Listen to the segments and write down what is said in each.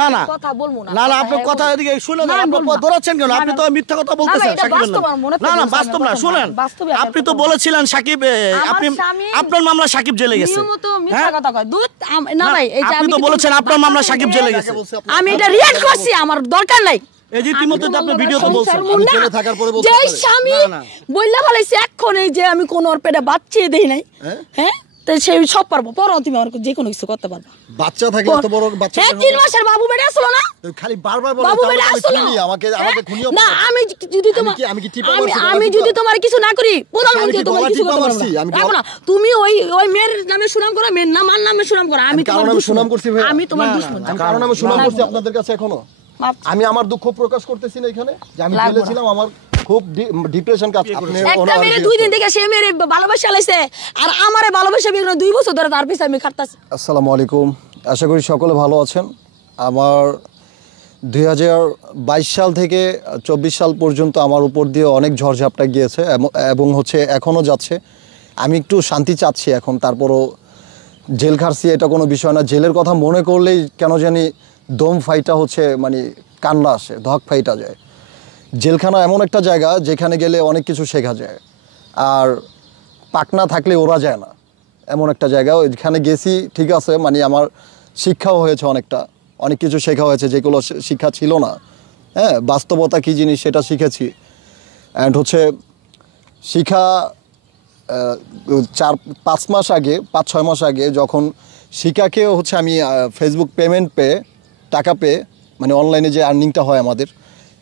না না কথা বলবো না, না না আপনি কথা এদিকে শুনেন, আপনি ধরাচ্ছেন কেন? আপনি তো মিথ্যা কথা বলতেছেন সাকিবের নামে। না না বাস্তব না, শুনেন আপনি তো বলেছিলেন সাকিব, আপনি আপনার মামলা সাকিব জেলে গেছে। নিয়মিত মিথ্যা কথা কয় না ভাই, এই যে আপনি তো বলেছেন আপনার মামলা সাকিব জেলে গেছে। আমি এটা রিঅ্যাক্ট করছি, আমার দরকার নাই। এই যে ইতিমধ্যে আপনি ভিডিওতে বলছেন আমি জেলে থাকার পরে বলতে পারি যে স্বামী বইলা ফলাইছে এখন, এই যে আমি কোন ওর পেটে বাচ্চা দেই নাই, হ্যাঁ তো সেই সব পারবো, পরে তুমি আমার যে কোনো কিছু করতে পারবা। বাচ্চা থাকে এত বড় বাচ্চা, হ্যাঁ 3 মাসের বাবু বেটা আসলো না, খালি বারবার বলে আমি খুনি, আমাকে খুনিও না। আমি যদি তোমার আমি যদি তোমার কিছু না করি, প্রধানমন্ত্রী তোমার কিছু করতে পারবো না। তুমি ওই মেয়ের নামে সুনাম করো, মেয়ের নাম নামে সুনাম করো। আমি তোমার নামে সুনাম করছি ভাই, আমি তোমার দুশমন, আমি কারণ আমি সুনাম করছি আপনাদের কাছে এখনো। আমি আমার দুঃখ প্রকাশ করতেছি না এখানে, যে আমি জেলে ছিলাম, আমার খুব ডিপ্রেশন কাজ। আপনি একটা মেয়ে 2 দিন থেকে সে মেরে ভালোবাসা লাইছে, আর আমারে ভালোবাসা বিয়ে 2 বছর ধরে তার পিছে আমি খাটতাছি। আসসালামু আলাইকুম, আশা করি সকলে ভালো আছেন। আমার 2022 সাল থেকে 24 সাল পর্যন্ত আমার উপর দিয়ে অনেক ঝড়ঝাপটা গিয়েছে এবং হচ্ছে এখনও যাচ্ছে। আমি একটু শান্তি চাচ্ছি এখন, তারপরও জেল খাটছি এটা কোনো বিষয় না। জেলের কথা মনে করলেই কেন জানি দম ফাইটা হচ্ছে, মানে কান্না আসে, ধক ফাইটা যায়। জেলখানা এমন একটা জায়গা যেখানে গেলে অনেক কিছু শেখা যায়, আর পাকনা থাকলে ওরা যায় না, এমন একটা জায়গা। ওইখানে গেছি ঠিক আছে, মানে আমার শিক্ষাও হয়েছে, অনেক কিছু শেখা হয়েছে যেগুলো শিক্ষা ছিল না। হ্যাঁ, বাস্তবতা কী জিনিস সেটা শিখেছি। অ্যান্ড হচ্ছে শিক্ষা 4-5 মাস আগে, 5-6 মাস আগে যখন শিক্ষাকেও হচ্ছে আমি ফেসবুক পেমেন্ট পেয়ে, টাকা পেয়ে, মানে অনলাইনে যে আর্নিংটা হয় আমাদের,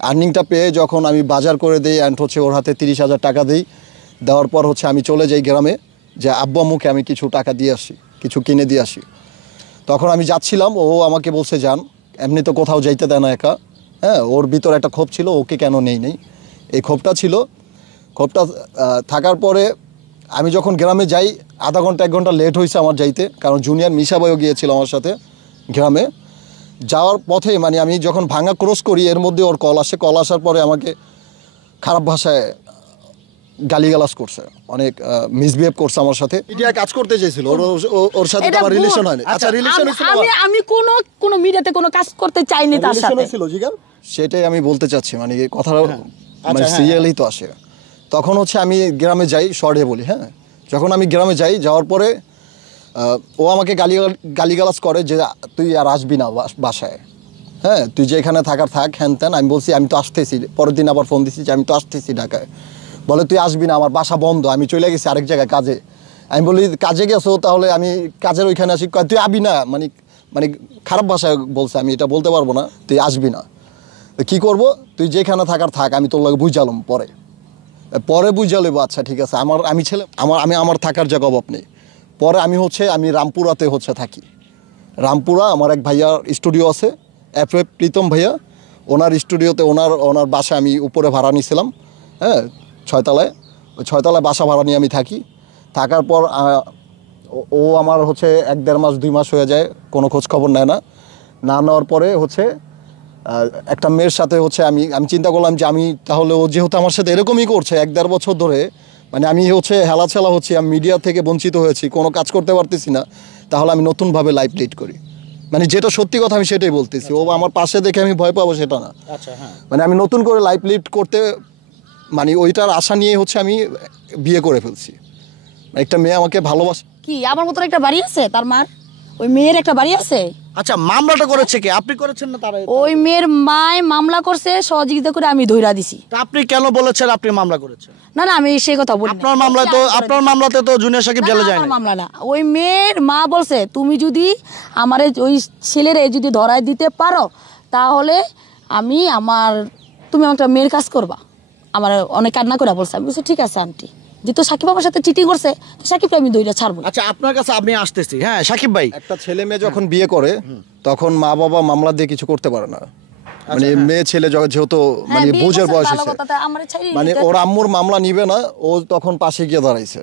আর্নিংটা পেয়ে যখন আমি বাজার করে দিই, অ্যান্ড হচ্ছে ওর হাতে 30,000 টাকা দিই, দেওয়ার পর হচ্ছে আমি চলে যাই গ্রামে, যে আব্বু আম্মুকে আমি কিছু টাকা দিয়ে আসি, কিছু কিনে দিয়ে আসি। তখন আমি যাচ্ছিলাম, ও আমাকে বলছে যান, এমনি তো কোথাও যাইতে দেয় না একা। হ্যাঁ, ওর ভিতরে একটা ক্ষোভ ছিল, ওকে কেন নেই এই ক্ষোভটা ছিল। ক্ষোভটা থাকার পরে আমি যখন গ্রামে যাই, আধা ঘন্টা 1 ঘন্টা লেট হয়েছে আমার যাইতে, কারণ জুনিয়র মিশা ভাইও গিয়েছিল আমার সাথে গ্রামে। যাওয়ার পথে মানে আমি যখন ভাঙা ক্রস করি, এর মধ্যে ওর কল আসে। কল আসার পরে আমাকে খারাপ ভাষায় গালিগালাজ করছে, অনেক মিসবিহেভ করছে আমার সাথে। মিডিয়া কাজ করতে চাইছিল, ওর সাথে আমার রিলেশন হয়নি। আচ্ছা, রিলেশন ছিল, আমি কোনো মিডিয়াতে কোনো কাজ করতে চাইনি তার সাথে। রিলেশন ছিল জিগার, সেটাই আমি বলতে চাচ্ছি, মানে কথা মানে সিরিয়ালি তো আসে। তখন হচ্ছে আমি গ্রামে যাই, শর্টে বলি। হ্যাঁ, যখন আমি গ্রামে যাই, যাওয়ার পরে ও আমাকে গালিগালাজ করে যে তুই আর আসবি না বাসায়, হ্যাঁ তুই যে এখানে থাকার থাক, হ্যান ত্যান। আমি বলছি আমি তো আসতেছি, পরের দিন আবার ফোন দিচ্ছি যে আমি তো আসতেছি ঢাকায়। বলে তুই আসবি না, আমার বাসা বন্ধ, আমি চলে গেছি আরেক জায়গায় কাজে। আমি বলি কাজে গেছো, তাহলে আমি কাজের ওইখানে আসি। তুই আবি না, মানে খারাপ ভাষায় বলছে, আমি এটা বলতে পারবো না, তুই আসবি না। কী করবো, তুই যেখানে থাকার থাক, আমি তোর লাগে বুঝালাম। পরে বুঝালে আচ্ছা ঠিক আছে, আমি ছেলে, আমার থাকার জায়গা অভাব নেই। পরে আমি রামপুরাতে থাকি। রামপুরা আমার এক ভাইয়ার স্টুডিও আছে, এফএফ প্রীতম ভাইয়া, ওনার স্টুডিওতে ওনার বাসা আমি উপরে ভাড়া নিয়েছিলাম। হ্যাঁ, 6 তলায়, ওই 6 তলায় বাসা ভাড়া নিয়ে আমি থাকি। থাকার পর ও আমার 1-1.5 মাস 2 মাস হয়ে যায়, কোনো খোঁজ খবর নেয় না। না নেওয়ার পরে একটা মেয়ের সাথে আমি চিন্তা করলাম যে আমি তাহলে, ও যেহেতু আমার সাথে এরকমই করছে 1-1.5 বছর ধরে, মানে আমি হেলাছেলা হচ্ছি, আমি মিডিয়া থেকে বঞ্চিত হয়েছি, কোনো কাজ করতে পারতেছি না, তাহলে আমি নতুনভাবে লাইফ লিড করি। মানে যেটা সত্যি কথা আমি সেটাই বলতেছি। ও আমার পাশে দেখে আমি ভয় পাবো সেটা না, মানে আমি নতুন করে লাইফ লিড করতে, মানে ওইটার আশা নিয়ে আমি বিয়ে করে ফেলছি। একটা মেয়ে আমাকে ভালোবাসে। কি আমার মতো একটা বাড়ি আছে তার মার? ওই মেয়ের একটা বাড়ি আছে। আচ্ছা, মামলাটা করেছে কে? আপনি করেছেন না তারা? ওই মেয়ের মায় মামলা করছে, সহযোগিতা করে আমি ধইরা দিছি। তা আপনি কেন বলেছেন আপনি মামলা করেছেন? না আমি সেই কথা বলি। আপনার মামলাতে তো জুনিয়র সাকিব জেলে যায় না। মামলা না, ওই মেয়ের মা বলছে তুমি যদি আমারে ওই ছেলেরে যদি ধরায় দিতে পারো, তাহলে তুমি একটা মেয়ের কাজ করবা। আমার অনেক কান্না করে বলছে। আমি বলছি ঠিক আছে আন্টি, যেহেতু সাকিব বাবার সাথে চিটিং করছে, সাকিবকে আমি দইটা ছাড়বো। আচ্ছা, আপনার কাছে আমি আসতেছি। হ্যাঁ সাকিব ভাই, একটা ছেলে মেয়ে যখন বিয়ে করে, তখন মা বাবা মামলা দিয়ে কিছু করতে পারে না। মানে মেয়ে ছেলে যেহেতু মানে বুঝের বয়স হয়েছে, মানে ওর আম্মুর মামলা নিবে না, ও তখন পাশে গিয়ে দাঁড়াইছে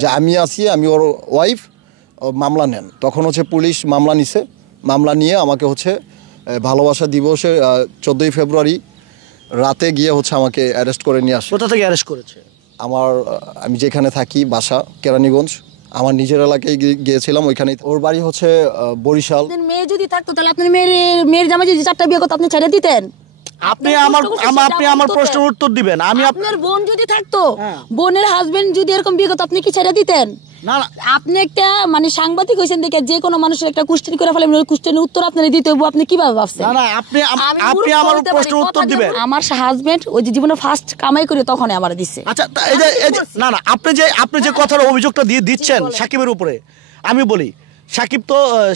যে আমি আসি, আমি ওর ওয়াইফ, মামলা নেন। তখন পুলিশ মামলা নিছে। মামলা নিয়ে আমাকে ভালোবাসা দিবসে 14ই ফেব্রুয়ারি রাতে গিয়ে আমাকে অ্যারেস্ট করে নিয়ে আসে। কোথা থেকে অ্যারেস্ট করেছে? আমি যেখানে থাকি বাসা কেরানীগঞ্জ, আমার নিজের এলাকায় গিয়েছিলাম, ওইখানেই। ওর বাড়ি হচ্ছে বরিশাল। মেয়ে যদি থাকতো তাহলে আপনার মেয়ের জামাই যদি 4টা বিয়ে করতো আপনি ছেড়ে দিতেন? আপনি আমার প্রশ্নের উত্তর দিবেন। আপনার বোন যদি থাকতো, বোনের হাজবেন্ড যদি এরকম বিয়ে করতো আপনি কি ছেড়ে দিতেন? না আপনি একটা মানে সাংবাদিক হইছেন দেখে যে কোনো মানুষের একটা কোশ্চেন করে ফেলেন, ওই কোশ্চেনের উত্তর আপনার দিতে হবে, আপনি কিভাবে ভাবছেন? না আপনি আমার প্রশ্নের উত্তর দিবেন। আমার হাজবেন্ড ওই যে জীবনে ফার্স্ট কামাই করে তখনই আমার দিছে। আচ্ছা এই যে না আপনি যে কথার অভিযোগটা দিয়ে দিচ্ছেন সাকিবের উপরে, আমি বলি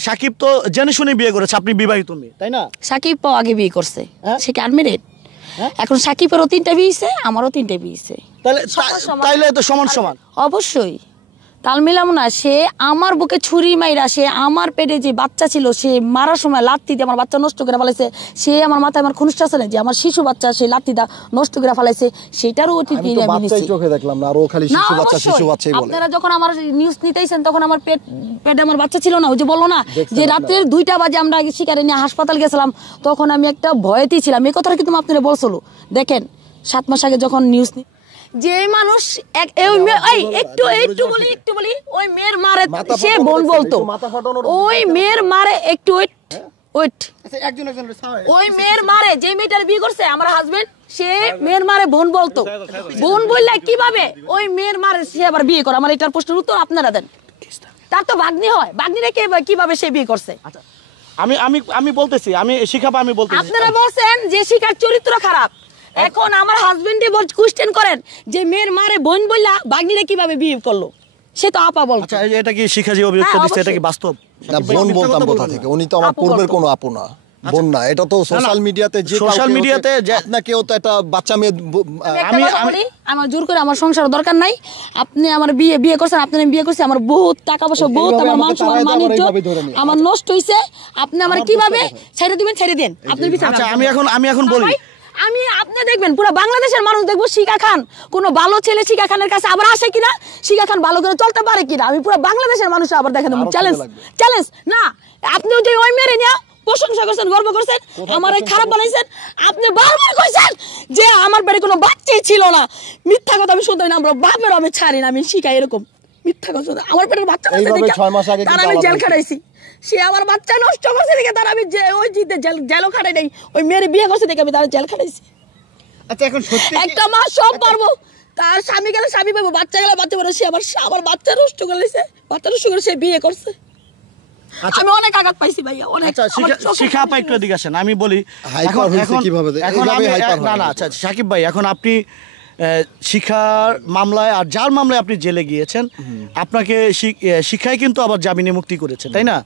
সাকিব তো জেনে শুনে বিয়ে করেছে, আপনি বিবাহিত মেয়ে, তাই না? সাকিব আগে বিয়ে করছে, সে কি আনমেরিড? এখন সাকিবেরও 3টা বিয়ে হইছে, আমারও 3টা বিয়ে হইছে, তাইলে তো সমান সমান। অবশ্যই তাল মিলাম না। সে আমার বুকে ছুরি মাইরা, সে আমার পেটে যে বাচ্চা ছিল সে মারার সময় লাত্তি দিয়ে আমার বাচ্চা নষ্ট করে ফেলাইছে। সে আমার মাথায় আমার খুনসটা আছে না যে আমার শিশু বাচ্চা, সে লাত্তিটা নষ্ট করে ফেলাইছে, সেটারও অতিথি আমি নিছি। চোখে দেখলাম না, আর ও খালি শিশু বাচ্চাই বলে। আপনারা যখন আমার নিউজ নিতেইছেন তখন আমার পেটে আমার বাচ্চা ছিল না, ওই যে বললো না যে রাতের 2টা বাজে আমরা শিকারে নিয়ে হাসপাতাল গেছিলাম, তখন আমি একটা ভয়েতেই ছিলাম। এই কথাটা কিন্তু আপনারা বলছিল। দেখেন 7 মাস আগে যখন নিউজ যে মানুষ একটু বলি ওই মেয়ের মারে সে বোন বলতো, ওই মেয়ের মারে একটু ওয়েট ওই মেয়ের মারে যে মেয়েটার বিয়ে করছে আমার হাজবেন্ড, সে মেয়ের মারে বোন বলতো। বোন বললে কিভাবে ওই মেয়ের মারে সে আবার বিয়ে করে? আমার এটার প্রশ্নের উত্তর আপনারা দেন। তার তো ভাগ্নি হয়, ভাগ্নিরে কিভাবে সে বিয়ে করছে? আমি বলতেছি, আমি শিখাবো, আমি বলতেছি। আপনারা বলছেন যে শিখার চরিত্র খারাপ। এখন আমার হাজবেন্ডে কোশ্চেন করেন যে মেয়ের মারে বোন বললা ভাগ্নিরে কিভাবে বিয়ে করলো, সে তো আপা বল। আচ্ছা এটা কি শিখা যে অভিযোগ দিচ্ছে, এটা কি বাস্তব? না, বোন বলতাম কোথা থেকে? উনি তো আমার পূর্বের কোনো আপু না, বোন না। এটা তো সোশ্যাল মিডিয়াতে আপনাকেও তো একটা বাচ্চা মেয়ে। আমার জোর করে আমার সংসার দরকার নাই। আপনি আমার বিয়ে করছেন, আপনি বিয়ে করছেন, আমার বহুত টাকা পয়সা, বহুত আমার মান সম্মান মানিজ্য আমার নষ্ট হইছে। আপনি আমার কিভাবে ছেড়ে দিবেন? ছেড়ে দেন আপনার বিচার। আচ্ছা আমি এখন বলি, আপনি দেখবেন পুরো বাংলাদেশের মানুষ দেখবো শিখা খান কোনো ভালো ছেলে শিখা খানের কাছে আবার আসে কিনা, শিখা খান ভালো করে চলতে পারে কিনা, আমি পুরো বাংলাদেশের মানুষ আবার দেখেন চ্যালেঞ্জ না। আপনি যে ওই মেরে নিয়ে প্রশংসা করছেন, গর্ব করছেন, আমার খারাপ বানাইছেন। আপনি বারবার কইছেন যে আমার বাড়ি কোনো বাচ্চাই ছিল না। মিথ্যা কথা আমি শুনতে না, আমরা বাপের আমি ছাড়ি না, আমি শিখাই এরকম মিথ্যা কথা। আমার পেটের বাচ্চা আমি জেল খাটাইছি, সে আমার বাচ্চা নষ্ট করছে দেখে তার আমি ওই জেলও খাটাই নাই, ওই মেয়ের বিয়ে করছে দেখে আমি তার জেল খাটাইছি। আচ্ছা এখন সত্যি একটা মা সব পারবো, তার স্বামী গেলে স্বামী পাবো, বাচ্চা গেলে বাচ্চা পাবো। সে আমার বাচ্চা নষ্ট করেছে, বাচ্চা নষ্ট করে সে বিয়ে করছে। আমি অনেক আঘাত পাইছি ভাইয়া, অনেক। আচ্ছা শিখা আপা একটু এদিকে আসেন, আমি বলি আচ্ছা সাকিব ভাই, এখন আপনি শিখার মামলায় আর যার মামলায় আপনি জেলে গিয়েছেন, আপনাকে শিখাই কিন্তু আবার জামিনে মুক্তি করেছে, তাই না?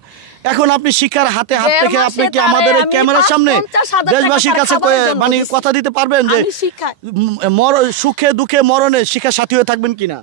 এখন আপনি শিখার হাতে হাত রেখে আপনি কি আমাদের ক্যামেরার সামনে দেশবাসীর কাছে মানে কথা দিতে পারবেন যে সুখে দুঃখে মরণে শিখার সাথী হয়ে থাকবেন কিনা?